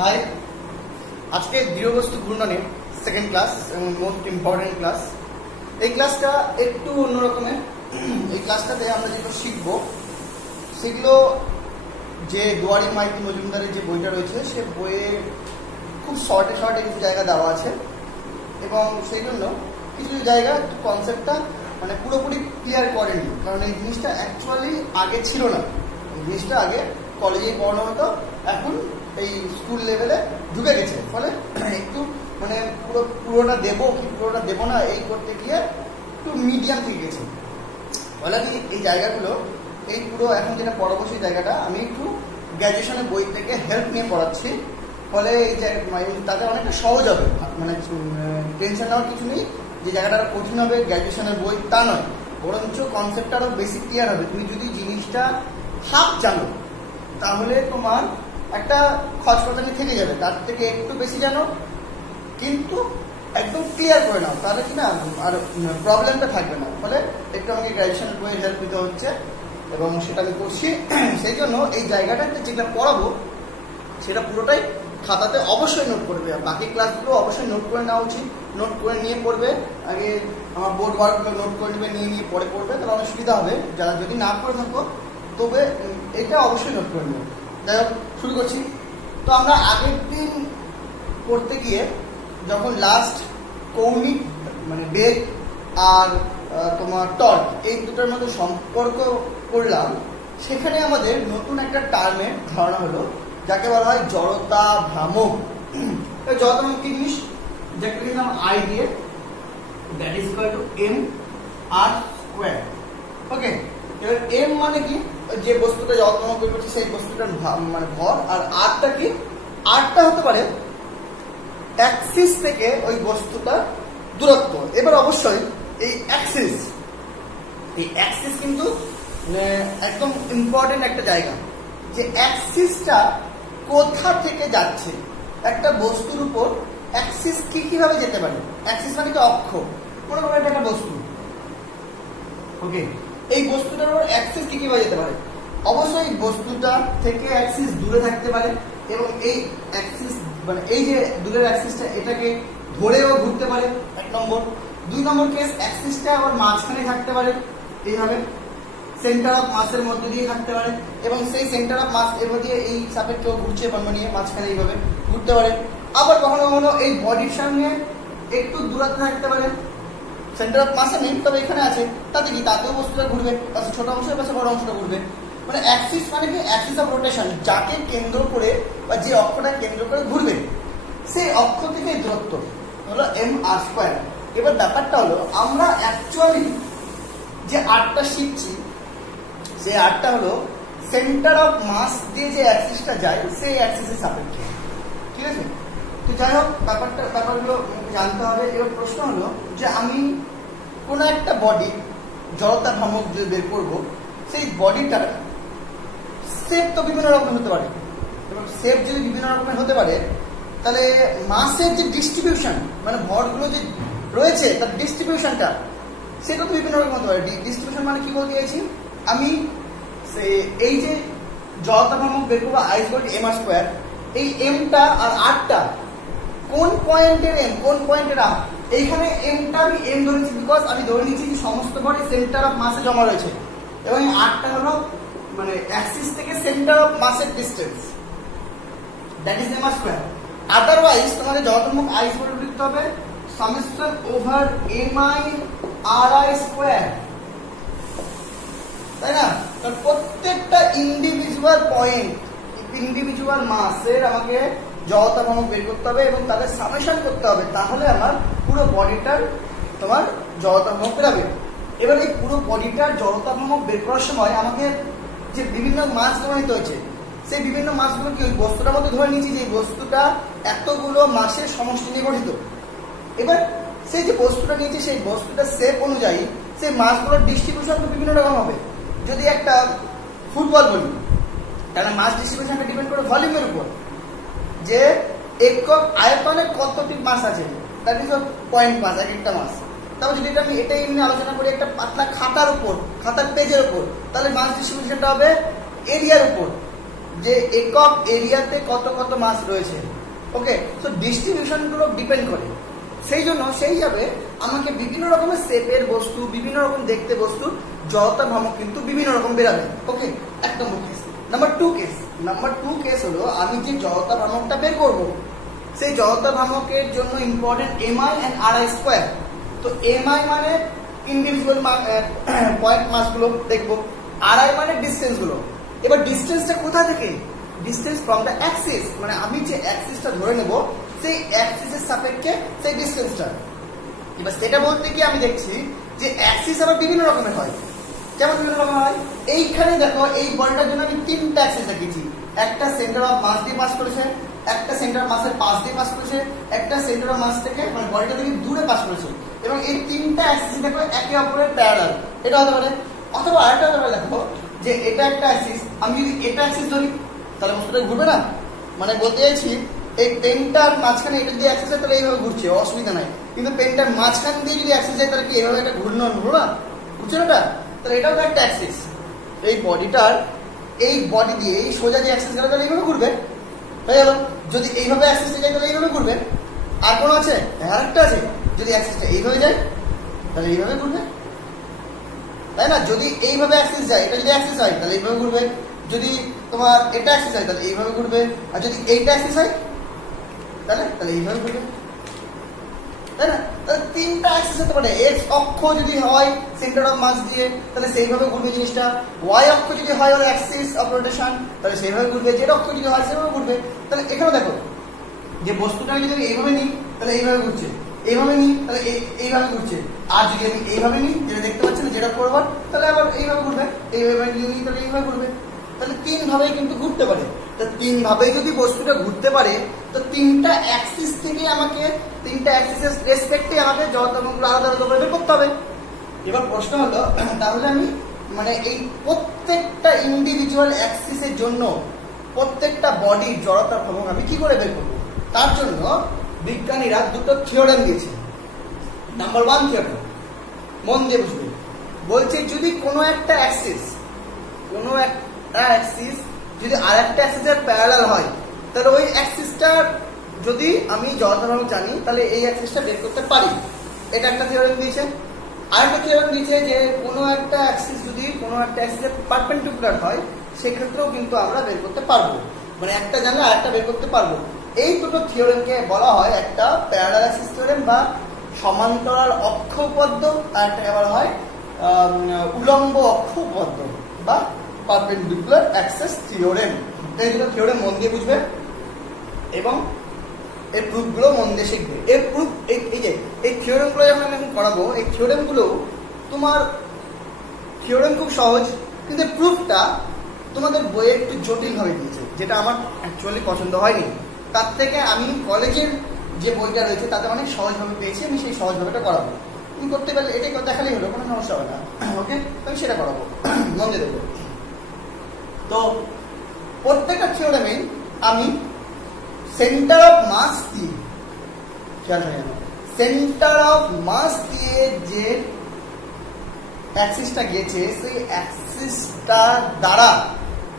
High, আজকে দৃঢ়বস্তু ঘূর্ণনের second class এবং মোস্ট ইম্পর্টেন্ট ক্লাস। এই ক্লাসটা একটু অন্যরকমের। এই ক্লাসটাতে আমরা যেগুলো শিখবো সেগুলো যে দুয়ারি মাইতি মজুমদারের যে বইটা রয়েছে সে বইয়ে খুব শর্টে কিছু জায়গা দেওয়া আছে এবং সেই জন্য কিছু জায়গা কনসেপ্টটা মানে পুরোপুরি ক্লিয়ার করেনি, কারণ এই জিনিসটা অ্যাকচুয়ালি আগে ছিল না। এই জিনিসটা আগে কলেজেই পড়ানো হতো, এখন এই স্কুল লেভেলে ঢুকে গেছে, ফলে একটু মানে পুরোটা দেবো কি পুরোটা দেবো না এই করতে গিয়ে একটু মিডিয়াম থেকে গেছে। ফলে আমি এই জায়গাগুলো এই পুরো এখন যেটা পড়াবো সেই জায়গাটা আমি একটু গ্র্যাজুয়েশনের বই থেকে হেল্প নিয়ে পড়াচ্ছি, ফলে এই তাতে অনেকটা সহজ হবে। মানে টেনশন নেওয়ার কিছু নেই যে জায়গাটা আরো কঠিন হবে গ্র্যাজুয়েশনের বই তা নয়, বরঞ্চ কনসেপ্টটা আরো বেশি ক্লিয়ার হবে। তুমি যদি জিনিসটা হাফ জানো তাহলে তোমার একটা খচখচানি থেকে যাবে, তার থেকে একটু বেশি জানো কিন্তু একদম ক্লিয়ার করে নাও, তাহলে কি না আর প্রবলেমটা থাকবে না। ফলে একটু আমাকে গ্র্যাজুয়েশনের বইয়ের হেল্প নিতে হচ্ছে এবং সেটা আমি করছি। সেই জন্য এই জায়গাটাতে যেটা পড়াবো সেটা পুরোটাই খাতাতে অবশ্যই নোট করবে, আর বাকি ক্লাসগুলো অবশ্যই নোট করে নেওয়া উচিত। নোট করে নিয়ে পড়বে, আগে আমার বোর্ড ওয়ার্কগুলো নোট করে নেবে, নিয়ে পরে পড়বে, তাহলে অনেক সুবিধা হবে। যারা যদি না করে থাকো তবে এটা অবশ্যই নোট করে নেবে। যাই হোক, শুরু করছি। তো আমরা আগের দিন করতে গিয়ে যখন লাস্ট কৌণিক মানে বেগ আর তোমার টর্ক এই দুটোর মধ্যে সম্পর্ক করলাম, সেখানে আমাদের নতুন একটা টার্মের ধারণা হলো যাকে বলা হয় জড়তা ভ্রামক। জড়তা ভ্রামক কি জিনিস, যাকে লিখলাম আই দিয়ে, that is equal to M R square. Okay, এবার এম মানে কি, যে বস্তুটা জড়তা ভ্রামক বের করছে সেই বস্তুটার মানে ভর, আর আরটা কি, আরটা হতে পারে অ্যাক্সিস থেকে ওই বস্তুটার দূরত্ব। এবার অবশ্যই এই অ্যাক্সিস কিন্তু একদম ইম্পর্টেন্ট একটা জায়গা, যে অ্যাক্সিসটা কোথা থেকে যাচ্ছে। একটা বস্তুর উপর অ্যাক্সিস কিভাবে যেতে পারে। অ্যাক্সিস মানে কি অক্ষ, কোনো একটা বস্তু। ওকে, এই বস্তুটার উপর অ্যাক্সিস কিভাবে যেতে পারে। অবশ্যই বস্তুটা থেকে অ্যাক্সিস দূরে থাকতে পারে এবং এই অ্যাক্সিস মানে এই যে দূরের অ্যাক্সিসটা এটাকে ধরেও ঘুরতে পারে, এক নম্বর। দুই নম্বর কেস, অ্যাক্সিসটা আবার মাঝখানে থাকতে পারে, এইভাবে সেন্টার অফ মাসের মধ্যে দিয়ে থাকতে পারে এবং সেই সেন্টার অফ মাস এর দিয়ে এই সাপেক্ষেও ঘুরছে বর্ণ নিয়ে মাঝখানে এইভাবে ঘুরতে পারে। আবার কখনো কখনো এই বডির সামনে একটু দূরত্বে থাকতে পারে, সেন্টার অফ মাসে নেই তবে এখানে আছে, তাতে কি তাতেও বস্তুটা ঘুরবে, পাশে ছোট অংশের পাশে বড় অংশটা ঘুরবে। মানে অ্যাক্সিস মানে কি, অ্যাক্সিস অফ রোটেশন, যাকে কেন্দ্র করে বা যে অক্ষটা কেন্দ্র করে ঘুরবে সেই অক্ষ থেকে দূরত্ব হলো এম আর স্কোয়ার। এবার ব্যাপারটা হলো আমরা অ্যাকচুয়ালি যে আরটা শিখছি সেই আরটা হলো সেন্টার অফ মাস দিয়ে যে অ্যাক্সিসটা যায় সেই অ্যাক্সিসের সাপেক্ষে, ঠিক আছে। তো যাই হোক, ব্যাপারগুলো জানতে হবে। এবার প্রশ্ন হলো যে আমি কোনো একটা বডি জড়তা ভ্রামক যদি বের করবো, সেই বডিটার শেপ তো বিভিন্ন রকমের হতে পারে। এবং শেপ যদি বিভিন্ন রকমের হতে পারে তাহলে মাসের যে ডিস্ট্রিবিউশন মানে ভরগুলো যে রয়েছে তার ডিস্ট্রিবিউশনটা সেটা তো বিভিন্ন রকম হতে পারে। ডিস্ট্রিবিউশন মানে কি বলতে চাইছি, আমি এই যে জড়তা ভ্রামক বের করবো I is equal to M R square, এই এমটা আর আরটা কোন পয়েন্টের এম কোন পয়েন্টের আর, এইখানে এমটা আমি এম ধরেছি বিকজ আমি ধরে নিচ্ছি যে সমস্ত বডি সেন্টার অফ মাসে জমা রয়েছে এবং এই আরটা হলো মানে অ্যাক্সিস থেকে সেন্টার অফ মাসের distance, that is M R square. Otherwise তোমাদের জড়তা ভ্রামক আই স্কোয়ার লিখতে হবে summation over M I R I square, তাই না। কারণ প্রত্যেকটা ইন্ডিভিজুয়াল পয়েন্ট ইন্ডিভিজুয়াল মাসের আমাকে জড়তা ভ্রামক বের করতে হবে এবং তাদের সামেশন করতে হবে, তাহলে আমার পুরো বডিটার তোমার জড়তা ভ্রামক বেরাবে। এবার এই পুরো বডিটার জড়তা ভ্রামক বের করার সময় আমাকে যে বিভিন্ন মাস গণিত হয়েছে সেই বিভিন্ন মাসগুলো কি ওই বস্তুটার মধ্যে ধরে নিয়েছি যে বস্তুটা এতগুলো মাসের সমষ্টি নিয়ে গঠিত। এবার সেই যে বস্তুটা নিয়েছি সেই বস্তুটার শেপ অনুযায়ী সেই মাসগুলোর ডিস্ট্রিবিউশন তো বিভিন্ন রকম হবে। যদি একটা ফুটবল বলি তাহলে মাস ডিস্ট্রিবিউশনটা ডিপেন্ড করে ভলিউমের উপর, যে একক আয়তনে কতটি মাস আছে, দ্যাট ইজ পয়েন্ট মাস এক একটা মাস। তারপর যদি আমি এটাই এমনি আলোচনা করি একটা পাতলা খাতার উপর, খাতার পেজের উপর, তাহলে মাস ডিস্ট্রিবিউশনটা হবে এরিয়ার উপর, যে একক এরিয়াতে কত কত মাস রয়েছে। ওকে, তো ডিস্ট্রিবিউশন গুলো ডিপেন্ড করে, সেই জন্য সেই হিসাবে আমাকে বিভিন্ন রকমের শেপের বস্তু, বিভিন্ন রকম দেখতে বস্তু, জড়তা ভ্রামক কিন্তু বিভিন্ন রকম বেরাবে। ওকে, এক নম্বর কেস। নাম্বার টু কেস হলো আমি যে জড়তা ভ্রামকটা বের করব, সেই জড়তা ভ্রামকের জন্য important MI and RI square. তো এমআই মানে ইন্ডিভিজুয়াল পয়েন্ট মাসগুলো দেখবো, আরআই মানে ডিস্টেন্স গুলো। এবার ডিস্টেন্সটা কোথা থেকে? ডিস্টেন্স ফ্রম দ্য অ্যাক্সিস, মানে আমি যে অ্যাক্সিসটা ধরে নেব সেই অ্যাক্সিসের সাপেক্ষে সেই ডিস্টেন্সটা। এবার সেটা বলতে গিয়ে আমি দেখছি যে অ্যাক্সিস আবার বিভিন্ন রকমের হয়। যেমন বিভিন্ন রকম হয়, এইখানে দেখো এই বলটার জন্য আমি তিনটা অ্যাক্সিস দেখিয়েছি। একটা সেন্টার অফ মাস দিয়ে পাস করেছে, একটা সেন্টার অফ মাসের পাশ দিয়ে পাস করেছে, একটা সেন্টার অফ মাস থেকে মানে বলটা থেকে দূরে পাস করেছে, এবং এই তিনটা অ্যাক্সিস দেখো একে অপরের প্যারালাল। এটা হতে পারে, অথবা আরেকটা হতে পারে, দেখো যে এটা একটা অ্যাক্সিস, আমি যদি এটা অ্যাক্সিস ধরি তাহলে বস্তুটা ঘুরবে না। মানে বলতে চাইছি এই পেনটার মাঝখানে এটা যদি অ্যাক্সিস হয় তাহলে এইভাবে ঘুরছে, অসুবিধা নাই। কিন্তু পেনটার মাঝখান দিয়ে যদি অ্যাক্সিস যায় তাহলে কি এইভাবে একটা ঘুরনো হলো না, ঘুরছে না? তাহলে এটাও তো একটা অ্যাক্সিস। এই বডিটার এই বডি দিয়ে এই সোজা যে অ্যাক্সিস গেল তাহলে এইভাবে ঘুরবে, হয়ে গেল। যদি এইভাবে অ্যাক্সিসটা যায় তাহলে এইভাবে ঘুরবে। আর কোনো আছে? আরেকটা আছে, যদি অ্যাক্সিসটা এইভাবে যায় তাহলে এইভাবে ঘুরবে, তাই না? যদি এইভাবে অ্যাক্সিস যায়, এটা যদি অ্যাক্সিস হয় তাহলে এইভাবে ঘুরবে, যদি তোমার এটা অ্যাক্সিস হয় তাহলে এইভাবে ঘুরবে, আর যদি এইটা অ্যাক্সিস হয় তাহলে এইভাবে ঘুরবে, তাই না? তাহলে তিনটা অ্যাক্সিস হতে পারে। এক্স অক্ষ যদি হয় সেন্টার অফ মাস দিয়ে তাহলে সেইভাবে ঘুরবে জিনিসটা, ওয়াই অক্ষ যদি হয় ওর অ্যাক্সিস অফ রোটেশন তাহলে সেইভাবে ঘুরবে, জেড অক্ষ যদি হয় সেভাবে ঘুরবে। তাহলে এখানে দেখো যে বস্তুটাকে যদি আমি এইভাবে নিই তাহলে এইভাবে ঘুরছে, এইভাবে নিই তাহলে এইভাবে ঘুরছে, আর যদি আমি এইভাবে নিই যেটা দেখতে পাচ্ছি না যেটা করবার তাহলে আবার এইভাবে ঘুরবে, এইভাবে নিই তাহলে এইভাবে ঘুরবে। তাহলে তিন ভাবেই কিন্তু ঘুরতে পারে। তো তিন ভাবেই যদি বস্তুটা ঘুরতে পারে তো তিনটা অ্যাক্সিস থেকে আমাকে, তিনটা অ্যাক্সিসের রেসপেক্টে আমাকে জড়তাগুলো আলাদা আলাদা করে বের করতে হবে। এবার প্রশ্ন হলো তাহলে আমি মানে এই প্রত্যেকটা ইন্ডিভিজুয়াল অ্যাক্সিসের জন্য প্রত্যেকটা বডির জড়তার ভ্রামক আমি কি করে বের করবো? তার জন্য বিজ্ঞানীরা দুটো থিওরেম দিয়েছে। নাম্বার 1 থিওরেম, মন দিয়ে বুঝবে, বলছে যদি কোনো একটা অ্যাক্সিস যদি আর একটা অ্যাক্সিসের প্যারালাল হয় তাহলে ওই অ্যাক্সিসটার যদি আমি জড়তা ভ্রামক জানি তাহলে এই অ্যাক্সিসটা বের করতে পারি। এটা একটা থিওরেম দিয়েছে। আরেকটা থিওরেম দিয়েছে যে কোনো একটা অ্যাক্সিস যদি কোনো একটা অ্যাক্সিসের পারপেন্ডিকুলার হয় সেক্ষেত্রেও কিন্তু আমরা বের করতে পারবো, মানে একটা জানলে আরেকটা বের করতে পারবো। এই দুটো থিওরেমকে বলা হয় একটা প্যারালাল অ্যাক্সিস থিওরেম বা সমান্তরাল অক্ষ উপপাদ্য, আর একটা বলা হয় উলম্ব অক্ষ উপপাদ্য বা পারপেন্ডিকুলার অ্যাক্সিস থিওরেম। এই দুটো থিওরেম মন দিয়ে বুঝবে এবং এর প্রুফগুলো মন দিয়ে শিখবে। এর প্রুফ এই যে এই থিওরেমগুলো যখন আমি এখন করাবো, এই থিওরেমগুলো তোমার থিওরেম খুব সহজ, কিন্তু প্রুফটা তোমাদের বইয়ে একটু জটিলভাবে দিয়েছে, যেটা আমার অ্যাকচুয়ালি পছন্দ হয়নি। তার থেকে আমি কলেজের যে বইটা রয়েছে তাতে অনেক সহজভাবে পেয়েছি, আমি সেই সহজভাবেটা করাবো। তুমি করতে পারলে এটাই দেখালেই হলো, কোনো সমস্যা হবে না। ওকে, আমি সেটা করাবো, মন দিয়ে দেবো। তো প্রত্যেকটা থিওরেমে আমি সেন্টার অফ মাস দিয়ে, খেয়াল থাকে না, সেন্টার অফ মাস দিয়ে যে অ্যাক্সিসটা গেছে সেই অ্যাক্সিসটা দ্বারা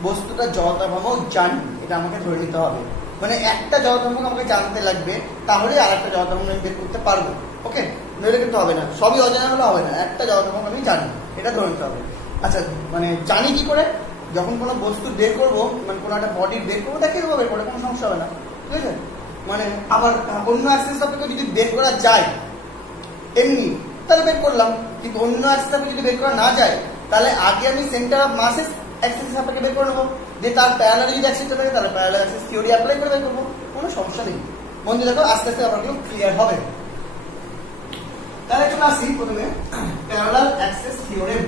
বস্তুটা জড়তা ভ্রামক জানি, এটা আমাকে ধরে নিতে হবে। মানে একটা জড়তা ভ্রামক আমাকে জানতে লাগবে, তাহলে আর একটা জড়তা ভ্রামক আমি বের করতে পারবো। ওকে, নইলে কিন্তু হবে না, সবই অজানা হলে হবে না, একটা জড়তা ভ্রামক আমি জানি, এটা ধরে নিতে হবে। আচ্ছা, মানে জানি কি করে? যখন কোনো বস্তু বের করবো, মানে কোনো একটা বডি বের করবো দেখিয়ে দেবো বের করে, কোনো সমস্যা হবে না, ঠিক আছে? মানে আবার অন্য অ্যাক্সিস থেকে যদি বের করা যায় এমনি তাহলে বের করলাম, কিন্তু অন্য অ্যাক্সিস থেকে যদি বের করা না যায় তাহলে আগে আমি সেন্টার অফ মাসের অ্যাক্সিস সাপেক্ষে বের করে নেবো, যে তার প্যারালাল যদি অ্যাক্সিসটা থাকে তাহলে প্যারালাল অ্যাক্সিস থিওরি অ্যাপ্লাই করে বের করবো, কোনো সমস্যা নেই। বন্ধু দেখো আস্তে আস্তে ব্যাপারগুলো ক্লিয়ার হবে। তাহলে চলে আসি প্রথমে প্যারালাল অ্যাক্সিস থিওরেম।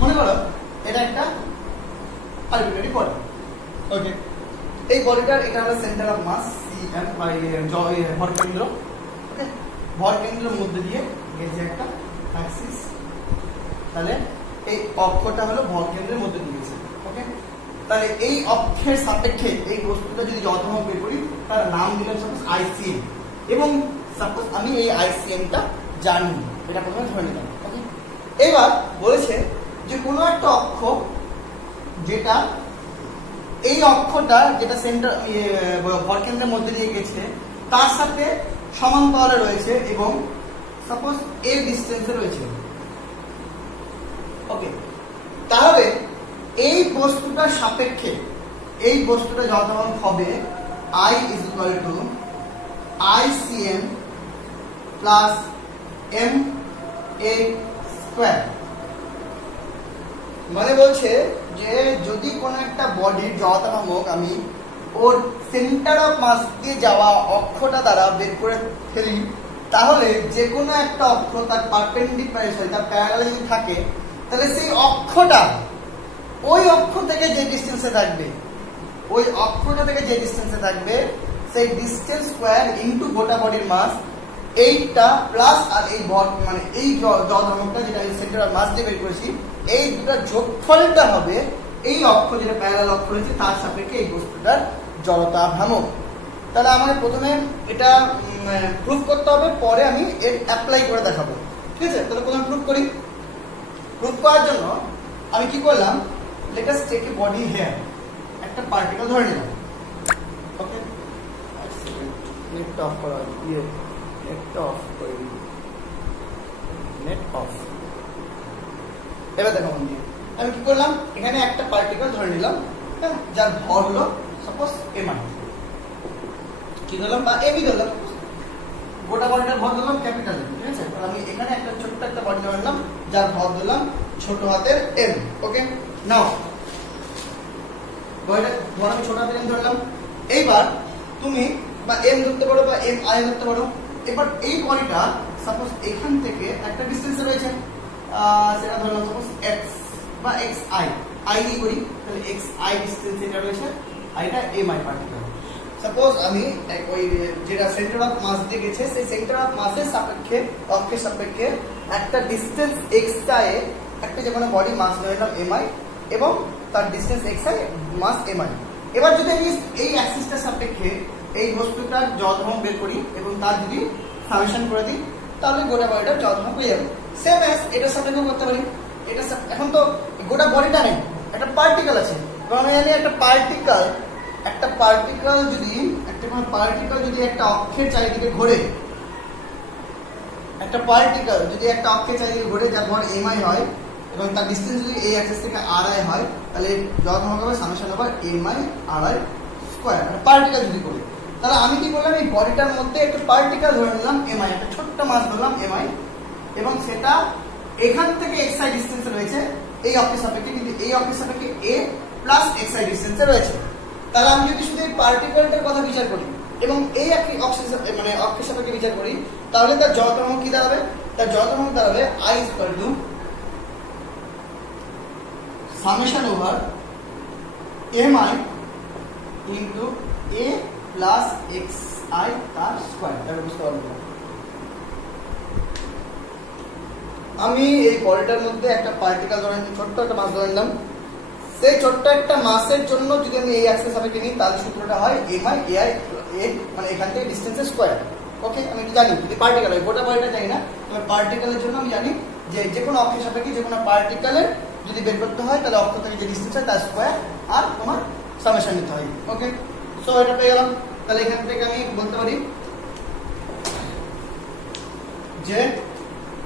মনে করো এটা একটা আরবিট্রারি বডি। ওকে, এই বডিটার এটা হলো centre of mass CM by ভর কেন্দ্র। ওকে, ভর কেন্দ্রের মধ্যে দিয়ে গেছে একটা অ্যাক্সিস, তাহলে এই অক্ষটা হলো ভর কেন্দ্রের মধ্যে দিয়ে গেছে। ওকে, তাহলে এই অক্ষের সাপেক্ষে এই বস্তুটা যদি জড়তা ভ্রামক বের করি তার নাম দিলাম সাপোজ আইসি। এবং সাপোজ আমি এই আইসিএমটা জানি, এটা প্রথমে ধরে নিলাম। ওকে, এবার বলেছে যে কোনো একটা অক্ষ যেটা এই অক্ষটা যেটা সেন্টার ভরকেন্দ্রের মধ্যে দিয়ে গেছে তার সাথে সমান্তরালে রয়েছে এবং সাপোজ এই ডিসটেন্সে রয়েছে। ওকে, তাহলে এই বস্তুটার সাপেক্ষে এই বস্তুটা যথাযথ হবে I is equal to ICM plus MA square. মানে বলছে যে যদি কোনো একটা বডির জড়তা ভ্রামক আমি ওর সেন্টার অফ মাস দিয়ে যাওয়া অক্ষটা দ্বারা বের করে ফেলি, তাহলে যে কোনো একটা অক্ষ তার পারপেন্ডিকুলার তার প্যারালাল যদি থাকে, তাহলে সেই অক্ষটা ওই অক্ষ থেকে যে ডিসটেন্সে থাকবে, ওই অক্ষটা থেকে যে ডিসটেন্সে থাকবে সেই ডিসটেন্স স্কয়ার ইনটু গোটা বডির মাস এইটা প্লাস আর এই মানে এই জড়তা যেটা আমি সেন্টার অফ মাস দিয়ে বের করেছি, এই দুটো যোগফলটা হবে এই অক্ষ যেটা প্যারালাল অক্ষ রয়েছে তার সাপেক্ষে এই বস্তুটার জড়তা ভ্রামক। তাহলে আমাকে প্রথমে এটা প্রুফ করতে হবে, পরে আমি এর অ্যাপ্লাই করে দেখাবো। ঠিক আছে, তাহলে প্রথমে প্রুফ করি। প্রুফ করার জন্য আমি কি করলাম, let us take a body here, একটা পার্টিকেল ধরে নিলাম। ওকে, নেট অফ করা, নেট অফ করে দিই, নেট অফ। এবার দেখো আমি কি করলাম, এখানে একটা পার্টিকেল ধরে নিলাম, হ্যাঁ, যার ভর হলো সাপোজ এমআই, কি ধরলাম বা এবি ধরলাম, গোটা বডিটার ভর ধরলাম ক্যাপিটাল এম। ঠিক আছে, তাহলে আমি এখানে একটা ছোট্ট একটা বডি ধরলাম যার ভর ধরলাম ছোট হাতের এম। ওকে, নাও বডিটার ভর আমি ছোট হাতের এম ধরলাম। এইবার তুমি বা এম ধরতে পারো বা এম আই ধরতে পারো। এবার এই বডিটা সাপোজ এখান থেকে একটা ডিসটেন্সে রয়েছে, সেটা ধরলাম সাপোজ এক্স বা এক্স আই, আই দিয়ে করি, তাহলে এক্স আই ডিসটেন্স এটা রয়েছে, আইটা এম আই পার্টিকেল। সাপোজ আমি ওই যেটা সেন্টার অফ মাস দিয়ে গেছে সেই সেন্টার অফ মাসের সাপেক্ষে অক্ষের সাপেক্ষে একটা ডিসটেন্স এক্স আই একটা যে কোনো বডি মাস ধরলাম এম আই এবং তার distance X I mass M I. এবার যদি আমি এই অ্যাক্সিসটার সাপেক্ষে এই বস্তুটার জড়তা বের করি এবং তার যদি সামেশন করে দিই, তাহলে গোটা বডিটার জড়তা পেয়ে যাবে। সেম অ্যাজ এটার সাপেক্ষে করতে পারি। এটা এখন তো গোটা বডিটা নেই, একটা পার্টিকেল আছে, এবং আমি জানি একটা পার্টিকেল যদি একটা অক্ষের চারিদিকে ঘোরে, একটা পার্টিকেল যদি একটা অক্ষের চারিদিকে ঘোরে যার ভর এমআই হয় এবং তার ডিসটেন্স যদি এই অ্যাক্সিস থেকে আরআই হয়, তাহলে যত হবে summation over MI RI square. মানে পার্টিকেল যদি করে, তাহলে আমি কি করলাম, এই বডিটার মধ্যে একটা পার্টিকেল ধরে নিলাম এমআই, একটা ছোট্ট মাস ধরলাম এমআই, এবং সেটা এখান থেকে এক্সআই ডিসটেন্সে রয়েছে এই অক্ষের সাপেক্ষে, কিন্তু এই অক্ষের সাপেক্ষে এ প্লাস এক্সআই ডিসটেন্সে রয়েছে। তাহলে আমি যদি শুধু এই পার্টিকেলটার কথা বিচার করি এবং এই মানে অক্ষের সাপেক্ষে বিচার করি, তাহলে তার জড়তা ভ্রামক কি দাঁড়াবে, তার জড়তা ভ্রামক দাঁড়াবে I is equal to summation over mi into a plus xi তার স্কয়ার। এটা বুঝতে পারবেন, আমি এই বডিটার মধ্যে একটা পার্টিকেল ধরে নিলাম, ছোট্ট একটা মাস ধরে নিলাম। সেই ছোট্ট একটা মাসের জন্য যদি আমি এই অ্যাক্সিস সাপেক্ষে নিই, তাহলে সূত্রটা হয় এমআই এআই এ, মানে এখান থেকে ডিসটেন্সের স্কয়ার। ওকে, আমি জানি যদি পার্টিকেল হয়, গোটা বডিটা জানি না, তবে পার্টিকেলের জন্য আমি জানি যে কোনো অক্ষের সাপেক্ষে যে কোনো পার্টিকেলের যদি বের করতে হয়, তাহলে অক্ষ থেকে যে ডিসটেন্স হয় তার স্কয়ার আর তোমার সামেশন নিতে হয়। ওকে, সো এটা পেয়ে গেলাম। তাহলে এখান থেকে আমি বলতে পারি যে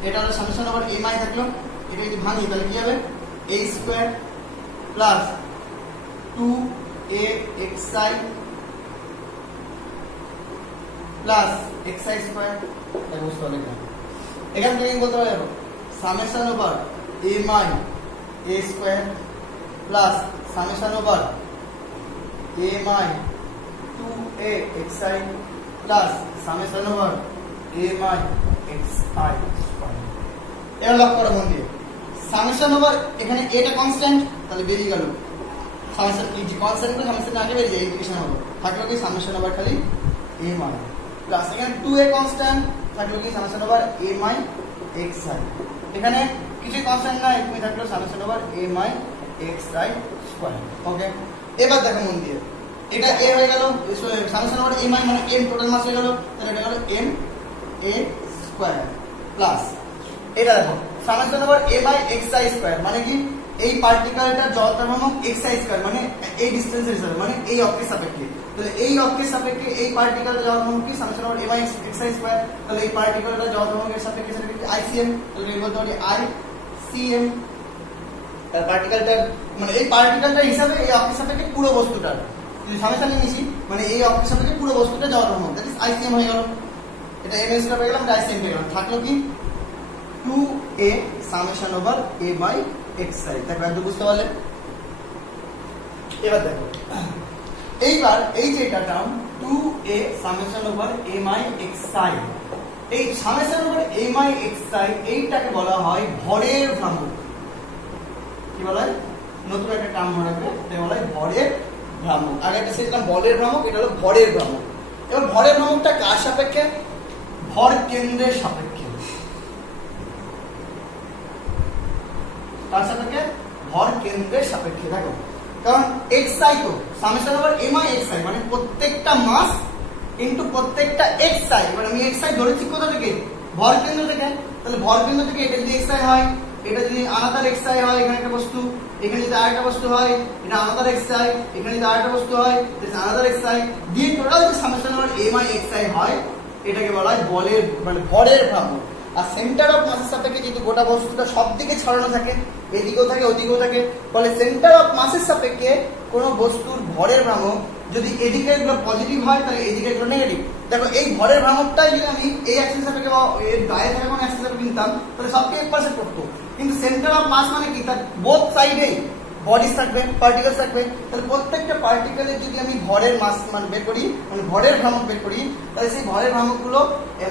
এটা হলো সামেশন ওভার এমআই থাকলো, এটা যদি ভাঙি তাহলে কি হবে, a square plus 2axi plus xi square. বুঝতে পারলেন না, এখান থেকে বলতে পারবো summation over MI a square plus summation over MI 2axi plus summation over MI xi square. এবার লক করো মন দিয়ে, সামেশন ওভার এখানে এটা কনস্ট্যান্ট, তাহলে বেরিয়ে গেল সামেশন কি, যে কনস্ট্যান্ট করে সামেশন আগে বেরিয়ে যায়, ইকুয়েশন হবে থাকলো কি সামেশন ওভার খালি এমআই প্লাস এখানে 2a কনস্ট্যান্ট থাকলো কি সামেশন ওভার এমআই xi, এখানে কিছু কনস্ট্যান্ট না, এখানে থাকলো summation over MI xi square. Okay, এবার দেখো মন দিয়ে, এটা a হয়ে গেল, সামেশন ওভার m মানে m টোটাল মাস হয়ে গেল, তাহলে এটা হলো m a স্কয়ার প্লাস এটা দেখো summation over m i xi square মানে কি এই পার্টিকেলটার জড়তার ভ্রামক xi স্কয়ার মানে এই ডিসটেন্সের হিসাবে মানে এই অক্ষের সাপেক্ষে, তাহলে এই অক্ষের সাপেক্ষে এই পার্টিকেলটার জড়তার ভ্রামক কি summation over m i xi square, তাহলে এই পার্টিকেলটার জড়তার ভ্রামকের সাপেক্ষে সেটা কি ICM, তাহলে এই বলতে পারি ICM তার পার্টিকেলটার মানে এই পার্টিকেলটার হিসাবে এই অক্ষের সাপেক্ষে পুরো বস্তুটার যদি সামেশনে নিছি মানে এই অক্ষের সাপেক্ষে পুরো বস্তুটা জড়তার ভ্রামক দ্যাট ইজ ICM হয়ে গেল, এটা m স্কয়ার হয়ে গেল, এটা ICM হয়ে গেল, থাকলো কি 2a summation over a by xi। দেখো একটু বুঝতে পারলে? এবার দেখো এইবার এই যে এটা term 2a summation over a by xi, এই summation over a by xi এইটাকে বলা হয় ভরের ভ্রামক। কি বলা হয়? নতুন একটা টার্ম মনে রাখবে, এটা বলা হয় ভরের ভ্রামক। আগে একটা শিখলাম বলের ভ্রামক, এটা হলো ভরের ভ্রামক। এবার ভরের ভ্রামকটা কার সাপেক্ষে? ভর কেন্দ্রের সাপেক্ষে। কার সাপেক্ষে? ভর কেন্দ্রের সাপেক্ষে। দেখো কারণ xi তো summation over m i xi মানে প্রত্যেকটা মাস ইনটু প্রত্যেকটা xi, মানে আমি xi ধরেছি কোথা থেকে? ভর কেন্দ্র থেকে, তাহলে ভর কেন্দ্র থেকে এটা যদি xi হয়, এটা যদি আনাদার xi হয়, এখানে একটা বস্তু, এখানে যদি আরেকটা বস্তু হয়, এটা আনাদার xi, এখানে যদি আরেকটা বস্তু হয়, এটা আনাদার xi, দিয়ে টোটাল যে summation over m i xi হয় এটাকে বলা হয় বলের মানে ভরের ভ্রামক। আর সেন্টার অফ মাসের সাপেক্ষে যেহেতু গোটা বস্তুটা সব দিকে ছড়ানো থাকে, এদিকেও থাকে ওদিকেও থাকে, ফলে সেন্টার অফ মাসের সাপেক্ষে কোনো বস্তুর ভরের ভ্রামক যদি এদিকে এগুলো পজিটিভ হয় তাহলে এদিকে এগুলো নেগেটিভ। দেখো এই ভরের ভ্রামকটাই যদি আমি এই অ্যাক্সিস সাপেক্ষে বা এর গায়ে থাকা কোনো অ্যাক্সিস সাপেক্ষে নিতাম তাহলে সবকে 1% করতো, কিন্তু সেন্টার অফ মাস মানে কি তার বোথ সাইডেই বডিজ থাকবে, পার্টিকেলস থাকবে, তাহলে প্রত্যেকটা পার্টিকেলের যদি আমি ভরের মাস মানে বের করি মানে ভরের ভ্রামক বের করি তাহলে সেই ভরের ভ্রামকগুলো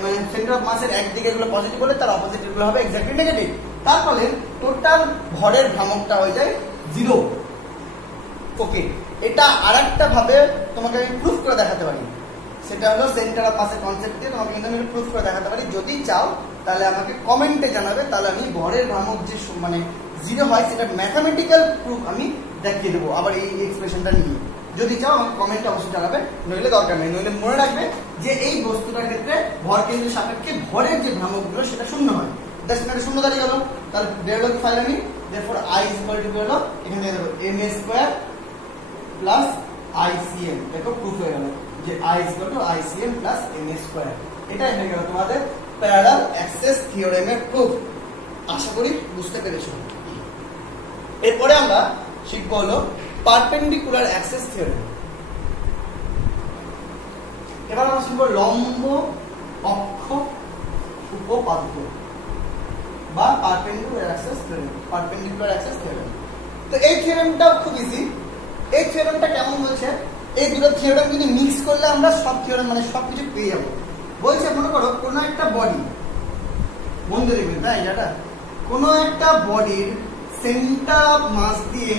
মানে সেন্টার অফ মাসের একদিকে এগুলো পজিটিভ হলে তার অপোজিট এগুলো হবে এক্স্যাক্টলি নেগেটিভ। তার ফলে টোটাল ভরের ভ্রামকটা হয়ে যায় 0। ওকে, এটা আরেকটা ভাবে তোমাকে আমি প্রুফ করে দেখাতে পারি, সেটা হলো সেন্টার অফ মাসের কনসেপ্ট দিয়ে তোমাকে কিন্তু আমি প্রুফ করে দেখাতে পারি। যদি চাও তাহলে আমাকে কমেন্টে জানাবে, তাহলে আমি ভরের ভ্রামক যে মানে 0 হয় সেটা ম্যাথমেটিক্যাল প্রুফ আমি দেখিয়ে দেবো আবার এই এক্সপ্রেশনটা নিয়ে। যদি চাও আমাকে কমেন্টে অবশ্যই জানাবে, নইলে দরকার নেই। নইলে মনে রাখবে যে এই বস্তুটার ক্ষেত্রে ভর কেন্দ্রের সাপেক্ষে ভরের যে ভ্রামকগুলো সেটা শূন্য হয়। এটা শূন্য দাঁড়িয়ে গেল, তাহলে ডেরিভেটিভ ফাইল আমি therefore i is equal to হলো এখানে দেব m স্কয়ার প্লাস ICM। দেখো প্রুফ হয়ে গেল যে i is equal to ICM plus m square. এটাই হয়ে গেল তোমাদের প্যারালাল অ্যাক্সেস থিওরেমের প্রুফ। আশা করি বুঝতে পেরেছো। এরপরে আমরা শিখব হলো পারপেন্ডিকুলার অ্যাক্সেস থিওরেম। এবার আমরা শিখব লম্ব অক্ষ উপপাদ্য বা perpendicular axes theorem. Perpendicular axes theorem, তো এই থিওরেমটা খুব ইজি। এই থিওরেমটা কেমন বলছে? এই দুটো থিওরেম যদি মিক্স করলে আমরা সব থিওরেম মানে সবকিছু পেয়ে যাবো। বলছে মনে করো কোনো একটা বডি, বন্ধু দেখবেন তাই এটা কোনো একটা বডির সেন্টার অফ মাস দিয়ে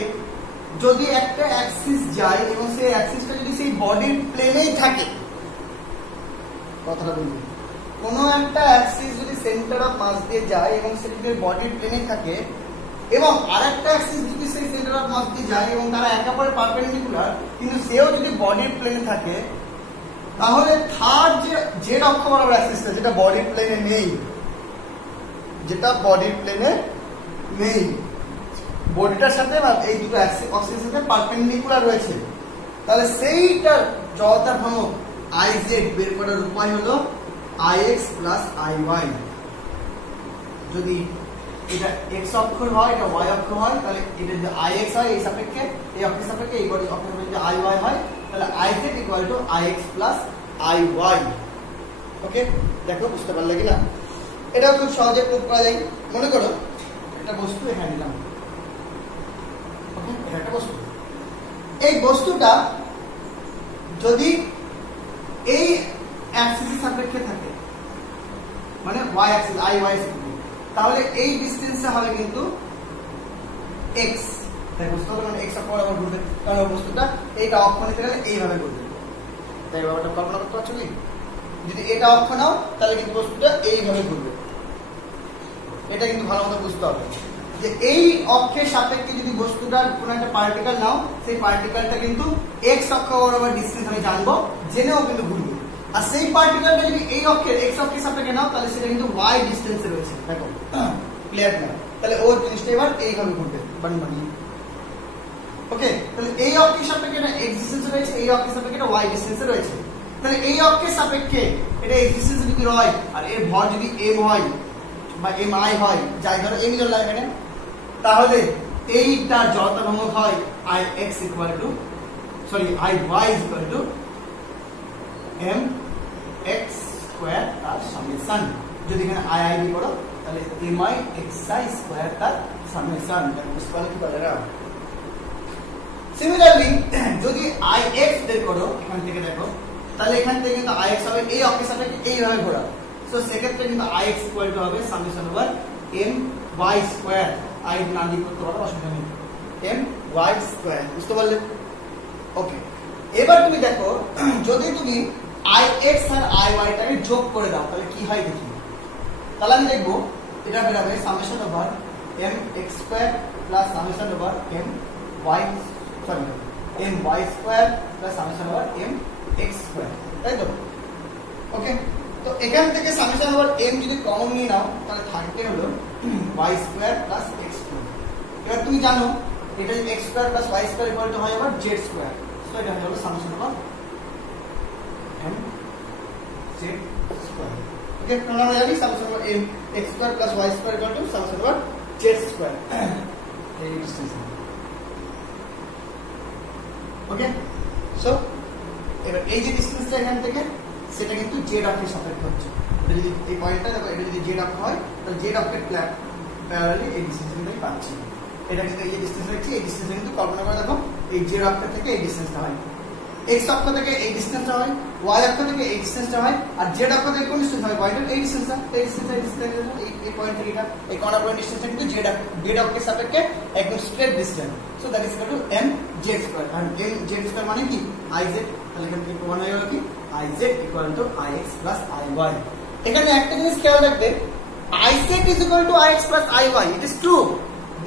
যদি একটা অ্যাক্সিস যায় এবং সেই অ্যাক্সিসটা যদি সেই বডির প্লেনেই থাকে, কথাটা বলুন, কোনো একটা অ্যাক্সিস যদি সেন্টার অফ মাস দিয়ে যায় এবং সেটা যদি বডির প্লেনে থাকে এবং আরেকটা অ্যাক্সিস যদি সেই সেন্টার অফ মাস দিয়ে যায় এবং তারা একে অপরের পারপেন্ডিকুলার কিন্তু সেও যদি বডির প্লেনে থাকে, তাহলে থার্ড যে জেড অক্ষ বরাবর অ্যাক্সিসটা যেটা বডির প্লেনে নেই, যেটা বডির প্লেনে নেই, বডিটার সাথে এই দুটো অ্যাক্সিসের সাথে পারপেন্ডিকুলার রয়েছে, তাহলে সেইটার জড়তার ভ্রামক IZ বের করার উপায় হলো IX প্লাস IY। যদি এটা x অক্ষর হয়, এটা y অক্ষ হয়, তাহলে এটা যদি IX হয় এই সাপেক্ষে, এই অক্ষের সাপেক্ষে, এই বডি অক্ষের সাপেক্ষে যদি IY হয়, তাহলে IZ equal to IX plus IY। ওকে, দেখো বুঝতে পারলে কিনা? এটা খুব সহজে প্রুফ করা যায়। মনে করো একটা বস্তু এখানে নিলাম, ওকে, এটা একটা বস্তু। এই বস্তুটা যদি এই অ্যাক্সিসের সাপেক্ষে থাকে মানে y অ্যাক্সিস IY সাপেক্ষে, তাহলে এই ডিসটেন্সটা হবে কিন্তু x। তাই বস্তুটা মানে x অক্ষ বরাবর ঘুরবে, কারণ বস্তুটা এইটা অক্ষ নিতে গেলে এইভাবে ঘুরবে। তাই ব্যাপারটা কল্পনা করতে পারছো কি? যদি এটা অক্ষ নাও তাহলে কিন্তু বস্তুটা এইভাবে ঘুরবে। এটা কিন্তু ভালো মতো বুঝতে হবে। যে এই অক্ষের সাপেক্ষে যদি বস্তুটার কোনো একটা পার্টিকেল নাও, সেই পার্টিকেলটা কিন্তু এক্স অক্ষ বরাবর ডিসটেন্স আমি জানবো, জেনেও কিন্তু ঘুরবে। আর সেই পার্টিকেলটা যদি এই অক্ষের এক্স অক্ষের সাপেক্ষে নাও, তাহলে সেটা কিন্তু ওয়াই ডিসটেন্সে রয়েছে। দেখো ক্লিয়ার না? তাহলে ওর জিনিসটা এবার এইভাবে ঘুরবে বানি। ওকে, তাহলে এই অক্ষের সাপেক্ষে এটা এক্স ডিসটেন্সে রয়েছে, এই অক্ষের সাপেক্ষে এটা ওয়াই ডিসটেন্সে রয়েছে। তাহলে এই অক্ষের সাপেক্ষে এটা এক্স ডিসটেন্সে যদি হয়, আর এর ভর যদি এম হয় বা এম আই হয়, যাই ধরো এমই ধরলাম এখানে, তাহলে এইটার জড়তা ভ্রামক হয় I X equal to I Y equal to M X square তার সামেশন। যদি এখানে আই আই দিয়ে করো তাহলে M I X I square তার সামেশন। বুঝতে পারলে কি বলে? সিমিলারলি যদি আই এক্স বের করো এখান থেকে, দেখো তাহলে এখান থেকে কিন্তু আই এক্স হবে এই অক্ষের সাপেক্ষে এইভাবে ঘোরা। সো সেক্ষেত্রে কিন্তু আই এক্স ইকুয়াল টু হবে summation over M Y square. I না দিয়ে করতে পারো, অসুবিধা নেই, এম ওয়াই স্কোয়ার। বুঝতে পারলে? ওকে, এবার তুমি দেখো যদি তুমি আই এক্স আর আই ওয়াইটাকে যোগ করে দাও তাহলে কি হয় দেখি। তাহলে আমি দেখবো এটা বেরোবে summation over M X square plus summation over M Y square plus summation over M X square, তাই তো? ওকে, তো এখান থেকে সামেশন ওভার এম যদি কমন নিয়ে নাও তাহলে থাকতে হলো Y square plus X square. এবার তুমি জানো এটা X square plus Y square equal to হয় আবার জেড স্কোয়ার। সো এটা হলো summation over M Z square. Okay, আমরা জানি summation over M X square plus Y square equal to summation over Z square. এই ডিসটেন্স। ওকে, সো এবার এই যে ডিসটেন্সটা এখান থেকে সেটা কিন্তু জেড অক্ষের সাপেক্ষে হচ্ছে। এটা যদি এই পয়েন্টটা দেখো, এটা যদি জেড অক্ষ হয় তাহলে জেড অক্ষের প্যারালালি এই ডিসটেন্সটা কিন্তু পাচ্ছি। এটা কিন্তু এই যে ডিসটেন্স রাখছি, এই ডিসটেন্সটা কিন্তু কল্পনা করে দেখো এই জেড অক্ষ থেকে এই ডিসটেন্সটা হয়, এক্স অক্ষ থেকে এই ডিসটেন্সটা হয়, ওয়াই অক্ষ থেকে এই ডিসটেন্সটা হয়, আর জেড অক্ষ থেকে কোন ডিসটেন্স হয়? পয়েন্টের এই ডিসটেন্সটা, এই ডিসটেন্সটা এই পয়েন্ট থেকে এই কর্নার পয়েন্ট ডিসটেন্সটা কিন্তু জেড অক্ষের সাপেক্ষে একদম straight distance. So that is equal to M Z square. আর এম জেড স্কয়ার মানে কি? I Z. তাহলে এখান থেকে প্রমাণ হয়ে গেল কি? I Z equal to I X plus I Y. এখানে একটা জিনিস খেয়াল রাখবে, I Z is equal to I X plus I Y. It is true,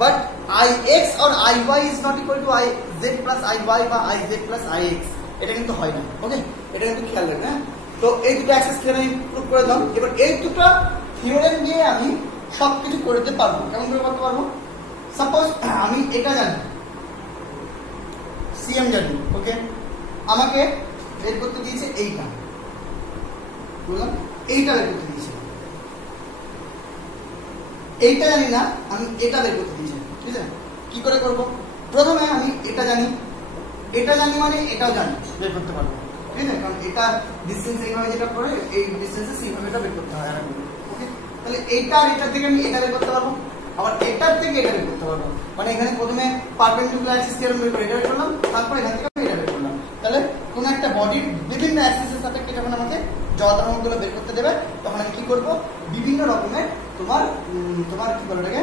but I X or I Y is not equal to I Z plus I Y বা I Z plus I x. এটা কিন্তু হয় না। ওকে, এটা কিন্তু খেয়াল রাখবে। হ্যাঁ, তো এই দুটো অ্যাক্সেস থিওরেম আমি প্রুভ করে দিলাম। এবার এই দুটো থিওরেম দিয়ে আমি সবকিছু করতে পারবো। কেমন করে করতে পারবো? সাপোজ আমি এটা জানি, সিএম জানি। ওকে, আমাকে বের করতে দিয়েছে এইটা, বললাম এইটা বের করতে দিয়েছে, এইটা জানি না, আমি এটা বের করতে দিয়েছি। ঠিক আছে, কি করে করব? প্রথমে আমি এটা জানি, এটা জানি মানে এটাও জানি, বের করতে পারবো। ঠিক আছে, কারণ এটা ডিসটেন্স এইভাবে যেটা করে এই ডিসটেন্সে সেইভাবে এটা বের করতে হয়। ওকে, তাহলে এইটা আর এটা থেকে আমি এটা বের করতে পারবো, আবার এটার থেকে এটা বের করতে পারবো। মানে এখানে প্রথমে পারপেন্ডিকুলার অ্যাক্সিস থিওরেম বের করে এটা বের করলাম, তারপর এখান থেকে আমি এটা বের করলাম। তাহলে কোন একটা বডির বিভিন্ন অ্যাক্সিসের সাপেক্ষে যখন আমাকে জড়তাগুলো বের করতে দেবে তখন আমি কি করব? বিভিন্ন রকমের তোমার কি বলে এটাকে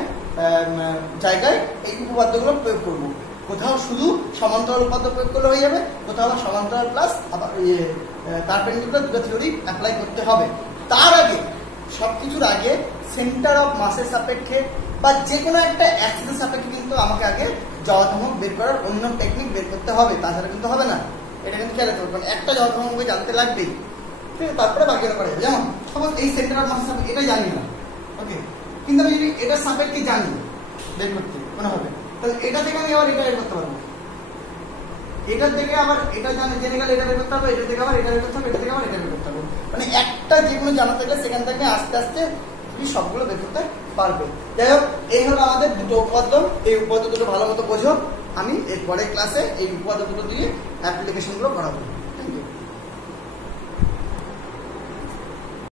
জায়গায় এই উপপাদ্যগুলো প্রয়োগ করব। কোথাও শুধু সমান্তরাল উপপাদ্য প্রয়োগ করলে হয়ে যাবে, কোথাও আবার সমান্তরাল প্লাস আবার পারপেন্ডিকুলার দুটো থিওরি অ্যাপ্লাই করতে হবে। তার আগে সবকিছুর আগে সেন্টার অফ মাসের সাপেক্ষে বা যে কোনো একটা অ্যাক্সিসের সাপেক্ষে কিন্তু আমাকে আগে জড়তাভ্রমক বের করার অন্য টেকনিক বের করতে হবে, তাছাড়া কিন্তু হবে না। এটা কিন্তু খেয়াল রাখতে হবে, কারণ একটা জড়তাভ্রমককে জানতে লাগবেই। ঠিক আছে, তারপরে বাকিটা করা যাবে। যেমন সাপোজ এই সেন্টার অফ মাসের সাপেক্ষে এটা জানি না, ওকে, কিন্তু আমি যদি এটার সাপেক্ষে জানি বের করতে মনে হবে, তাহলে এটা থেকে আমি আবার এটা বের করতে পারবো, এটার থেকে আবার এটা জেনে গেলে এটা বের করতে হবে, এটা থেকে আবার এটা বের করতে হবে, এটা থেকে আবার এটা বের করতে হবে। মানে একটা যে কোনো জানা থাকলে সেখান থেকে আস্তে আস্তে তুমি সবগুলো বের করতে পারবে। যাই হোক, এই হলো আমাদের দুটো উপপাদ্য। এই উপপাদ্য দুটো ভালো মতো বোঝো, আমি এর পরের ক্লাসে এই উপপাদ্য দুটো দিয়ে অ্যাপ্লিকেশনগুলো করাবো।